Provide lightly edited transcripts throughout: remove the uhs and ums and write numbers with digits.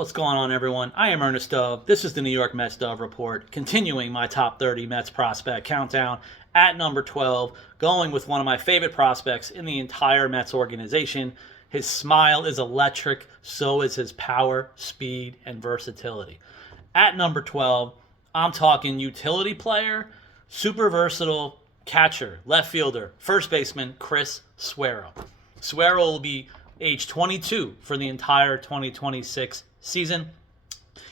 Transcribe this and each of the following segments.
What's going on, everyone? I am Ernest Dove. This is the New York Mets Dove Report, continuing my top 30 Mets prospect countdown at number 12, going with one of my favorite prospects in the entire Mets organization. His smile is electric, so is his power, speed, and versatility. At number 12, I'm talking utility player, super versatile catcher, left fielder, first baseman, Chris Suero. Suero will be age 22 for the entire 2026 season.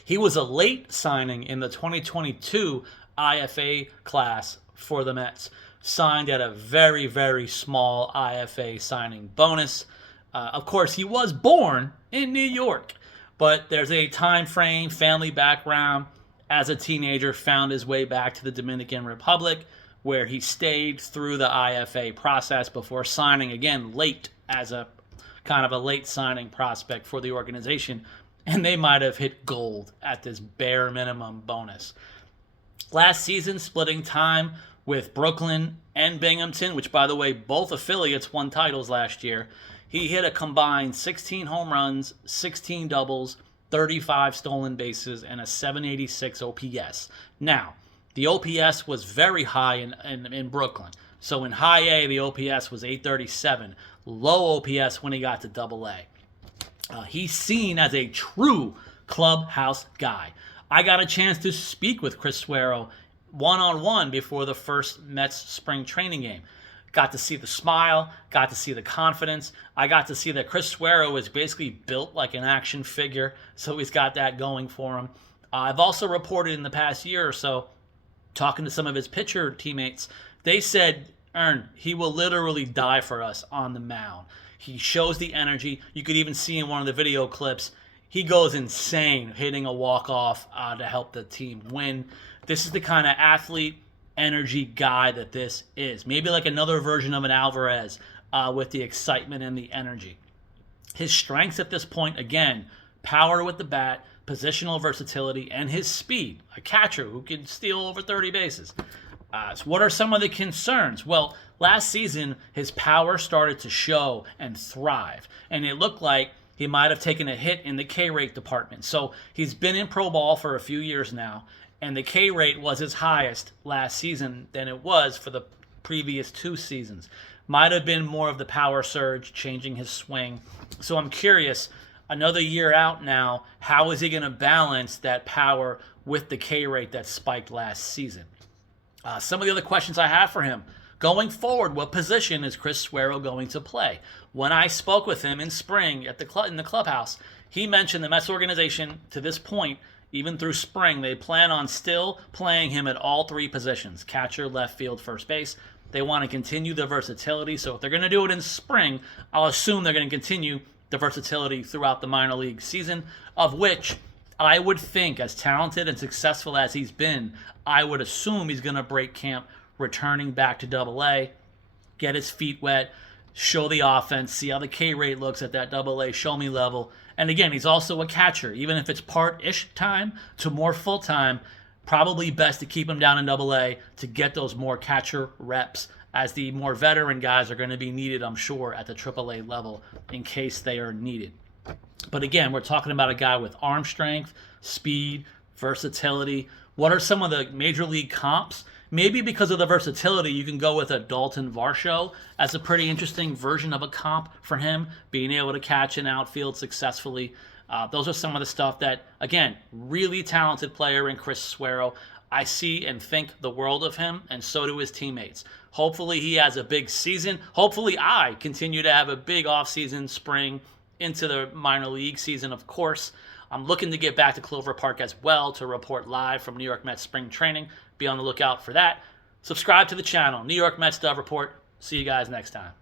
He was a late signing in the 2022 IFA class for the Mets, signed at a very, very small IFA signing bonus. Of course, he was born in New York, but there's a time frame, family background. As a teenager, found his way back to the Dominican Republic, where he stayed through the IFA process before signing again late as a kind of a late signing prospect for the organization, and they might have hit gold at this bare minimum bonus. Last season, splitting time with Brooklyn and Binghamton, which, by the way, both affiliates won titles last year, he hit a combined 16 home runs, 16 doubles, 35 stolen bases, and a 786 OPS. Now, the OPS was very high in Brooklyn. So in high A, the OPS was 837. Low OPS when he got to double A. He's seen as a true clubhouse guy. I got a chance to speak with Chris Suero one-on-one before the first Mets spring training game. Got to see the smile, got to see the confidence. I got to see that Chris Suero is basically built like an action figure, so he's got that going for him. I've also reported in the past year or so, talking to some of his pitcher teammates, they said, he will literally die for us on the mound. He shows the energy. You could even see in one of the video clips, he goes insane hitting a walk-off to help the team win. This is the kind of athlete, energy guy that this is. Maybe like another version of an Alvarez with the excitement and the energy. His strengths at this point, again, power with the bat, positional versatility, and his speed. A catcher who can steal over 30 bases. So what are some of the concerns? Well, last season, his power started to show and thrive. And it looked like he might have taken a hit in the K rate department. So he's been in pro ball for a few years now, and the K rate was his highest last season than it was for the previous 2 seasons. Might have been more of the power surge, changing his swing. So I'm curious, another year out now, how is he going to balance that power with the K rate that spiked last season? Some of the other questions I have for him. Going forward, what position is Chris Suero going to play? When I spoke with him in spring at in the clubhouse, he mentioned the Mets organization, to this point, even through spring, they plan on still playing him at all 3 positions, catcher, left field, first base. They want to continue the versatility, so if they're going to do it in spring, I'll assume they're going to continue the versatility throughout the minor league season, of which I would think, as talented and successful as he's been, I would assume he's going to break camp returning back to Double A, get his feet wet, show the offense, see how the K rate looks at that Double A show me level. And again, he's also a catcher. Even if it's part-ish time to more full-time, probably best to keep him down in Double A to get those more catcher reps, as the more veteran guys are going to be needed, I'm sure, at the AAA level in case they are needed. But again, we're talking about a guy with arm strength, speed, versatility. What are some of the major league comps? Maybe because of the versatility, you can go with a Dalton Varsho as a pretty interesting version of a comp for him, being able to catch an outfield successfully. Those are some of the stuff that, again, really talented player in Chris Suero. I see and think the world of him, and so do his teammates. Hopefully he has a big season. Hopefully I continue to have a big offseason, spring, into the minor league season, of course. I'm looking to get back to Clover Park as well to report live from New York Mets spring training. Be on the lookout for that. Subscribe to the channel, New York Mets Dove Report. See you guys next time.